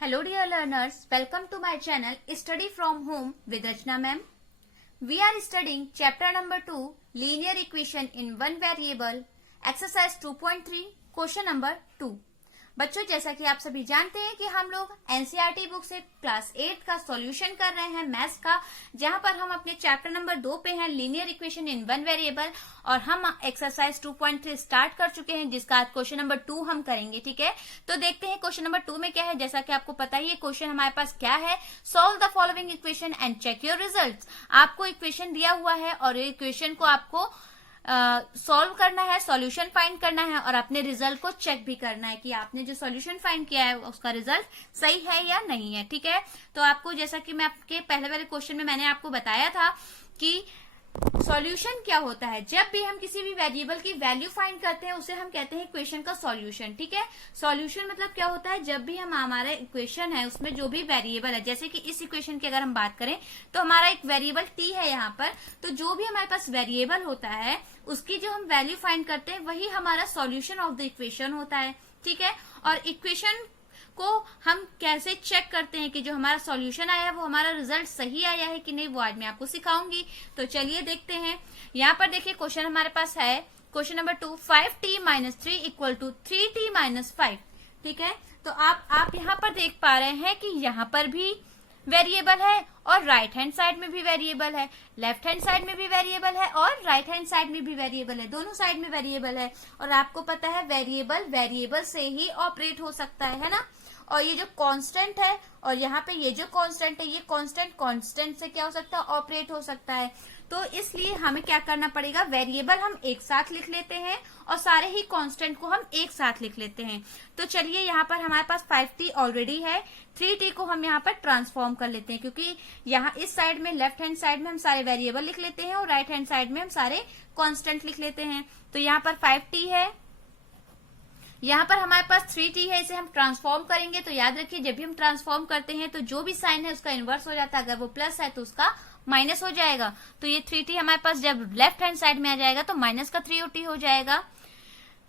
Hello dear learners, welcome to my channel Study from Home with Rachna ma'am. We are studying chapter number 2 linear equation in one variable exercise 2.3 question number 2. बच्चों जैसा कि आप सभी जानते हैं कि हम लोग एनसीईआरटी बुक से क्लास 8 का सॉल्यूशन कर रहे हैं मैथ्स का, जहां पर हम अपने चैप्टर नंबर 2 पे हैं linear equation in one variable और हम एक्सरसाइज 2.3 स्टार्ट कर चुके हैं जिसका आज क्वेश्चन नंबर 2 हम करेंगे। ठीक है, तो देखते हैं क्वेश्चन नंबर 2 में क्या है। जैसा कि आपको पता ही है क्वेश्चन हमारे पास क्या है, solve the following equation and check your result. आपको इक्वेशन दिया हुआ है और ये इक्वेशन को आपको सॉल्व करना है, सॉल्यूशन फाइंड करना है और अपने रिजल्ट को चेक भी करना है कि आपने जो सॉल्यूशन फाइंड किया है उसका रिजल्ट सही है या नहीं है। ठीक है, तो आपको जैसा कि मैं आपके पहले वाले क्वेश्चन में मैंने आपको बताया था कि सॉल्यूशन क्या होता है। जब भी हम किसी भी वेरिएबल की वैल्यू फाइंड करते हैं उसे हम कहते हैं इक्वेशन का सॉल्यूशन। ठीक है, सॉल्यूशन मतलब क्या होता है, जब भी हम हमारा इक्वेशन है उसमें जो भी वेरिएबल है, जैसे कि इस इक्वेशन की अगर हम बात करें तो हमारा एक वेरिएबल टी है यहाँ पर, तो जो भी हमारे पास वेरिएबल होता है उसकी जो हम वैल्यू फाइंड करते हैं वही हमारा सॉल्यूशन ऑफ द इक्वेशन होता है। ठीक है, और इक्वेशन को हम कैसे चेक करते हैं कि जो हमारा सॉल्यूशन आया है वो हमारा रिजल्ट सही आया है कि नहीं, वो आज मैं आपको सिखाऊंगी। तो चलिए देखते हैं। यहाँ पर देखिए क्वेश्चन हमारे पास है question number 2, 5t - 3 equal to 3t - 5। ठीक है, तो आप यहाँ पर देख पा रहे हैं कि यहाँ पर भी वेरिएबल है और राइट हैंड साइड में भी वेरिएबल है, लेफ्ट हैंड साइड में भी वेरिएबल है और राइट हैंड साइड में भी वेरिएबल है, दोनों साइड में वेरिएबल है। और आपको पता है वेरिएबल से ही ऑपरेट हो सकता है ना। और ये जो कांस्टेंट है और यहाँ पे ये जो कांस्टेंट है, ये कांस्टेंट से क्या हो सकता है, ऑपरेट हो सकता है। तो इसलिए हमें क्या करना पड़ेगा, वेरिएबल हम एक साथ लिख लेते हैं और सारे ही कांस्टेंट को हम एक साथ लिख लेते हैं। तो चलिए यहाँ पर हमारे पास 5t ऑलरेडी है, 3t को हम यहाँ पर ट्रांसफॉर्म कर लेते हैं क्योंकि यहाँ इस साइड में लेफ्ट हैंड साइड में हम सारे वेरिएबल लिख लेते हैं और राइट हैंड साइड में हम सारे कांस्टेंट लिख लेते हैं। तो यहाँ पर 5t है, यहाँ पर हमारे पास 3t है, इसे हम ट्रांसफॉर्म करेंगे। तो याद रखिए जब भी हम ट्रांसफॉर्म करते हैं तो जो भी साइन है उसका इनवर्स हो जाता है, अगर वो प्लस है तो उसका माइनस हो जाएगा। तो ये 3t हमारे पास जब लेफ्ट हैंड साइड में आ जाएगा तो माइनस का 3t हो जाएगा।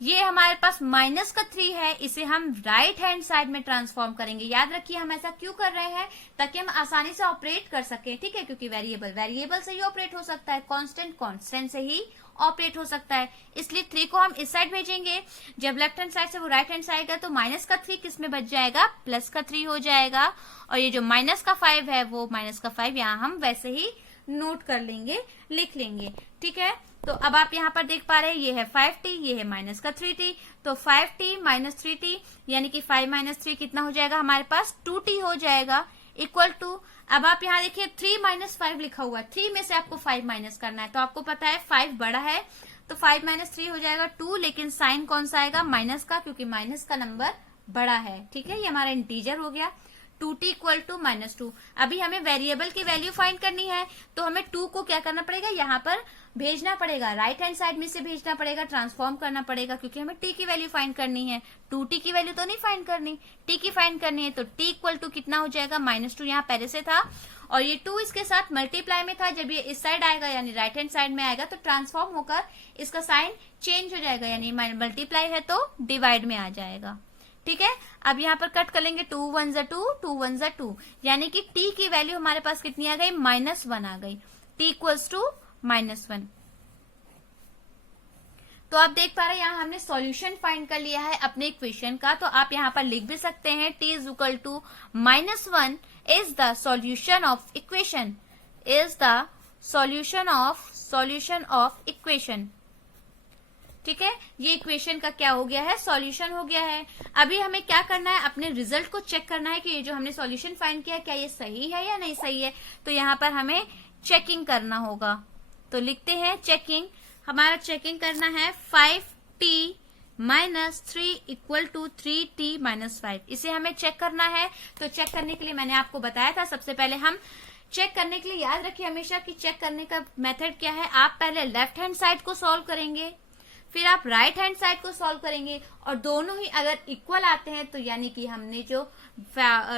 ये हमारे पास माइनस का 3 है, इसे हम राइट हैंड साइड में ट्रांसफॉर्म करेंगे। याद रखिए हम ऐसा क्यों कर रहे हैं, ताकि हम आसानी से ऑपरेट कर सके। ठीक है, क्योंकि वेरिएबल से ही ऑपरेट हो सकता है, कांस्टेंट से ही ऑपरेट हो सकता है, इसलिए 3 को हम इस साइड भेजेंगे। जब लेफ्ट हैंड साइड से वो राइट हैंड साइड है तो माइनस का 3 किस में बच जाएगा, प्लस का 3 हो जाएगा। और ये जो माइनस का 5 है वो माइनस का 5 यहाँ हम वैसे ही नोट कर लेंगे, लिख लेंगे। ठीक है, तो अब आप यहाँ पर देख पा रहे हैं ये है 5t, ये है माइनस का 3t। तो 5t - 3t यानी कि 5 - 3 कितना हो जाएगा हमारे पास, 2t हो जाएगा, इक्वल टू। अब आप यहाँ देखिए 3 - 5 लिखा हुआ है, 3 में से आपको 5 माइनस करना है। तो आपको पता है 5 बड़ा है तो 5 - 3 हो जाएगा 2, लेकिन साइन कौन सा आएगा, माइनस का, क्योंकि माइनस का नंबर बड़ा है। ठीक है, ये हमारा इंटीजर हो गया। 2t equal to -2। अभी हमें वेरिएबल की वैल्यू फाइंड करनी है तो हमें 2 को क्या करना पड़ेगा, यहाँ पर भेजना पड़ेगा, राइट हैंड साइड में से भेजना पड़ेगा, ट्रांसफॉर्म करना पड़ेगा, क्योंकि हमें t की वैल्यू फाइंड करनी है। 2t की वैल्यू तो नहीं फाइंड करनी, t की फाइंड करनी है। तो t इक्वल टू कितना हो जाएगा, -2 यहाँ पहले से था और ये 2 इसके साथ मल्टीप्लाई में था। जब ये इस साइड आएगा यानी राइट हैंड साइड में आएगा तो ट्रांसफॉर्म होकर इसका साइन चेंज हो जाएगा, यानी मल्टीप्लाई है तो डिवाइड में आ जाएगा। ठीक है, अब यहाँ पर कट कर लेंगे, 2 1 = 2, 2 1 = 2, यानी कि t की वैल्यू हमारे पास कितनी आ गई, -1 आ गई। t equals to -1। तो आप देख पा रहे हैं यहाँ हमने सॉल्यूशन फाइंड कर लिया है अपने इक्वेशन का। तो आप यहाँ पर लिख भी सकते हैं t = -1 is the solution of equation, is the solution of equation. ठीक है, ये इक्वेशन का क्या हो गया है, सॉल्यूशन हो गया है। अभी हमें क्या करना है, अपने रिजल्ट को चेक करना है कि ये जो हमने सॉल्यूशन फाइंड किया क्या ये सही है या नहीं सही है। तो यहाँ पर हमें चेकिंग करना होगा। तो लिखते हैं चेकिंग, हमारा चेकिंग करना है 5t - 3 इक्वल टू 3t - 5, इसे हमें चेक करना है। तो चेक करने के लिए मैंने आपको बताया था, सबसे पहले हम चेक करने के लिए याद रखिए हमेशा कि चेक करने का मेथड क्या है। आप पहले लेफ्ट हैंड साइड को सॉल्व करेंगे, फिर आप राइट हैंड साइड को सॉल्व करेंगे और दोनों ही अगर इक्वल आते हैं तो यानी कि हमने जो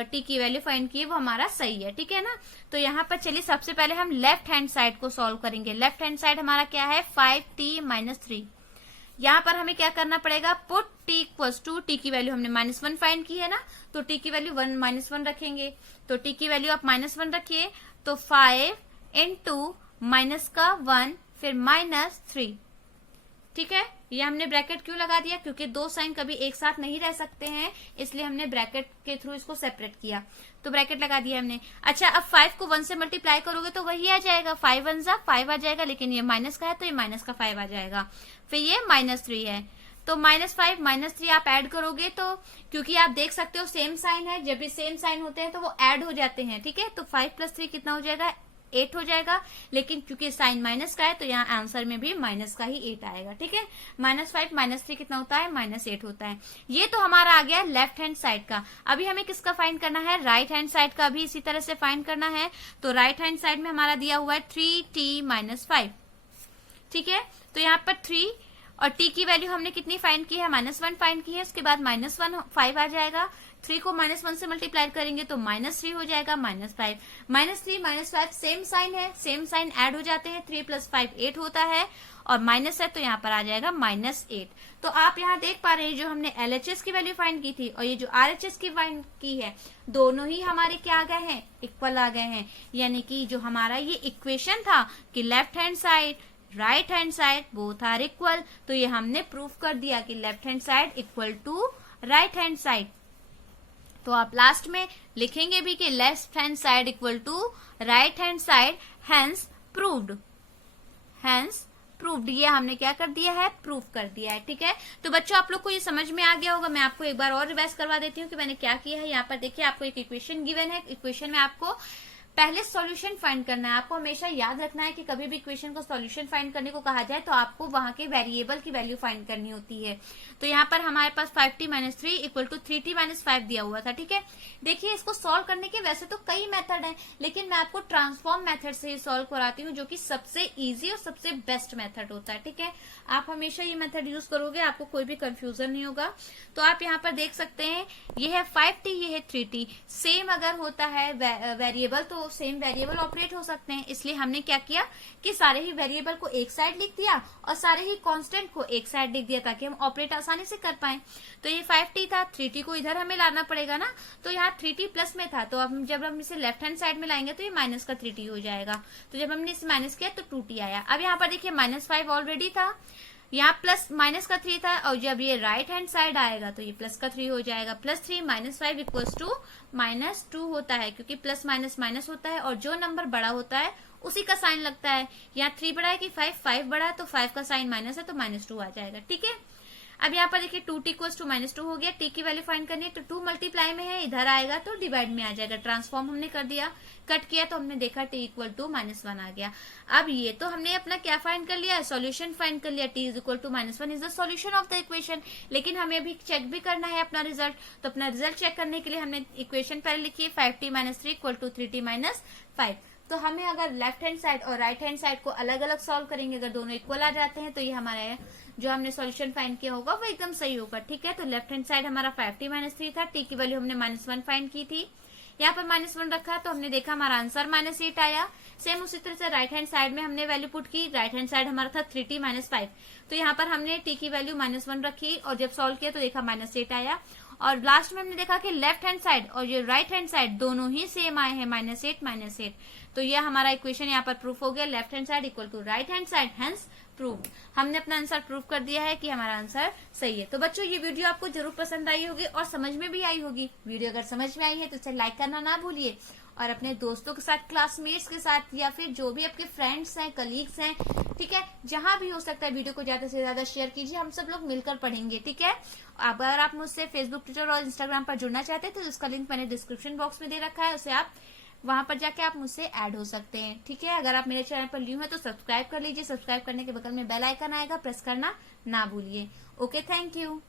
t की वैल्यू फाइंड की वो हमारा सही है। ठीक है ना, तो यहाँ पर चलिए सबसे पहले हम लेफ्ट हैंड साइड को सॉल्व करेंगे। लेफ्ट हैंड साइड हमारा क्या है, 5t - 3। यहाँ पर हमें क्या करना पड़ेगा, put t equals to, t की वैल्यू हमने -1 फाइंड की है ना, तो t की वैल्यू -1 रखेंगे, तो t की वैल्यू आप -1 रखिए, तो 5 इंटू माइनस का 1 फिर -3, ठीक है। ये हमने ब्रैकेट क्यों लगा दिया, क्योंकि दो साइन कभी एक साथ नहीं रह सकते हैं, इसलिए हमने ब्रैकेट के थ्रू इसको सेपरेट किया, तो ब्रैकेट लगा दिया हमने। अच्छा, अब 5 को 1 से मल्टीप्लाई करोगे तो वही आ जाएगा, 5 1 जा 5 आ जाएगा, लेकिन ये माइनस का है तो ये माइनस का 5 आ जाएगा, फिर ये -3 है, तो -5 -3 आप ऐड करोगे तो, क्योंकि आप देख सकते हो सेम साइन है, जब भी सेम साइन होते हैं तो वो ऐड हो जाते हैं, ठीक है। तो 5 + 3 कितना हो जाएगा, 8 हो जाएगा, लेकिन क्योंकि साइन माइनस का है तो यहाँ आंसर में भी माइनस का ही 8 आएगा, ठीक है। -5 -3 कितना होता है, -8 होता है। ये तो हमारा आ गया लेफ्ट हैंड साइड का। अभी हमें किसका फाइंड करना है, राइट हैंड साइड का भी इसी तरह से फाइंड करना है। तो राइट हैंड साइड में हमारा दिया हुआ है 3t - 5, ठीक है। तो यहाँ पर 3 और t की वैल्यू हमने कितनी फाइंड की है, -1 फाइंड की है, उसके बाद -1 5 आ जाएगा, 3 को -1 से मल्टीप्लाई करेंगे तो -3 हो जाएगा, -5 -3 -5 सेम साइन है, सेम साइन ऐड हो जाते हैं, 3 + 5 8 होता है, और माइनस है तो यहाँ पर आ जाएगा -8। तो आप यहाँ देख पा रहे हैं जो हमने LHS की वैल्यू फाइंड की थी और ये जो RHS की फाइंड की है, दोनों ही हमारे क्या आ गए हैं, इक्वल आ गए हैं। यानी कि जो हमारा ये इक्वेशन था कि left hand side right hand side both are equal, तो ये हमने प्रूफ कर दिया कि left hand side equal to right hand side. तो आप लास्ट में लिखेंगे भी कि left hand side equal to right hand side, hence proved, hence proved. ये हमने क्या कर दिया है, प्रूफ कर दिया है, ठीक है। तो बच्चों आप लोग को ये समझ में आ गया होगा। मैं आपको एक बार और रिवाइज करवा देती हूँ कि मैंने क्या किया है। यहाँ पर देखिए आपको एक इक्वेशन गिवन है, इक्वेशन में आपको पहले सॉल्यूशन फाइंड करना है। आपको हमेशा याद रखना है कि कभी भी इक्वेशन को सॉल्यूशन फाइंड करने को कहा जाए तो आपको वहां के वेरिएबल की वैल्यू फाइंड करनी होती है। तो यहाँ पर हमारे पास 5t - 3 इक्वल टू 3t - 5 दिया हुआ था, ठीक है। देखिए इसको सॉल्व करने के वैसे तो कई मेथड हैं, लेकिन मैं आपको ट्रांसफॉर्म मेथड से ही सॉल्व कराती हूँ, जो कि सबसे इजी और सबसे बेस्ट मेथड होता है, ठीक है। आप हमेशा ये मेथड यूज करोगे, आपको कोई भी कंफ्यूजन नहीं होगा। तो आप यहाँ पर देख सकते हैं, ये है 5t, ये है 3t। सेम अगर होता है वेरिएबल तो सेम वेरिएबल ऑपरेट हो सकते हैं, इसलिए हमने क्या किया कि सारे ही वेरिएबल को एक साइड लिख दिया और सारे ही कांस्टेंट को एक साइड लिख दिया, ताकि हम ऑपरेट आसानी से कर पाए। तो ये 5t था, 3t को इधर हमें लाना पड़ेगा ना, तो यहाँ 3t प्लस में था, तो अब जब हम इसे लेफ्ट हैंड साइड में लाएंगे तो ये माइनस का 3t हो जाएगा। तो जब हमने इसे माइनस किया तो 2t आया। अब यहाँ पर देखिए -5 ऑलरेडी था, यहाँ प्लस माइनस का 3 था, और जब ये राइट हैंड साइड आएगा तो ये प्लस का 3 हो जाएगा। +3 - 5 इक्वल्स टू -2 होता है, क्योंकि प्लस माइनस माइनस होता है और जो नंबर बड़ा होता है उसी का साइन लगता है। यहाँ 3 बड़ा है कि 5 बड़ा है, तो 5 का साइन माइनस है तो -2 आ जाएगा, ठीक है। अब यहाँ पर देखिए 2t इक्वल्स टू -2 हो गया। t की वैल्यू फाइंड करनी है तो 2 मल्टीप्लाई में है, इधर आएगा तो डिवाइड में आ जाएगा। ट्रांसफॉर्म हमने कर दिया, कट किया तो हमने देखा t इक्वल टू -1 आ गया। अब ये तो हमने अपना क्या फाइंड कर लिया, सॉल्यूशन फाइंड कर लिया। t equal to -1 is the solution of the equation. लेकिन हमें अभी चेक भी करना है अपना रिजल्ट, तो अपना रिजल्ट चेक करने के लिए हमने इक्वेशन पहले लिखी है 5t - 3 इक्वल टू 3t - 5। तो हमें अगर लेफ्ट हैंड साइड और राइट हैंड साइड को अलग अलग सॉल्व करेंगे, अगर दोनों इक्वल आ जाते हैं तो ये हमारा जो हमने सॉल्यूशन फाइंड किया होगा वो एकदम सही होगा, ठीक है। तो लेफ्ट हैंड साइड हमारा 5t - 3 था, t की वैल्यू हमने -1 फाइंड की थी, यहाँ पर -1 रखा तो हमने देखा हमारा आंसर -8 आया। सेम उसी तरह से राइट हैंड साइड में हमने वैल्यू पुट की, राइट हैंड साइड हमारा था 3t - 5, तो यहाँ पर हमने t की वैल्यू -1 रखी और जब सॉल्व किया तो देखा -8 आया। और लास्ट में हमने देखा कि लेफ्ट हैंड साइड और ये राइट हैंड साइड दोनों ही सेम आए हैं, -8 -8। तो ये हमारा इक्वेशन यहाँ पर प्रूफ हो गया, left hand side equal to right hand side, hence proof. हमने अपना आंसर प्रूफ कर दिया है कि हमारा आंसर सही है। तो बच्चों ये वीडियो आपको जरूर पसंद आई होगी और समझ में भी आई होगी। वीडियो अगर समझ में आई है तो इसे लाइक करना ना भूलिए और अपने दोस्तों के साथ, क्लासमेट्स के साथ, या फिर जो भी आपके फ्रेंड्स हैं, कलीग्स हैं, ठीक है, जहां भी हो सकता है वीडियो को ज्यादा से ज्यादा शेयर कीजिए। हम सब लोग मिलकर पढ़ेंगे, ठीक है। अगर आप मुझसे फेसबुक, ट्विटर और इंस्टाग्राम पर जुड़ना चाहते हैं तो उसका लिंक मैंने डिस्क्रिप्शन बॉक्स में दे रखा है, उसे आप वहां पर जाके आप मुझसे ऐड हो सकते हैं, ठीक है। अगर आप मेरे चैनल पर न्यू है तो सब्सक्राइब कर लीजिए। सब्सक्राइब करने के बगल में बेल आइकन आएगा, प्रेस करना ना भूलिए। Okay, thank you.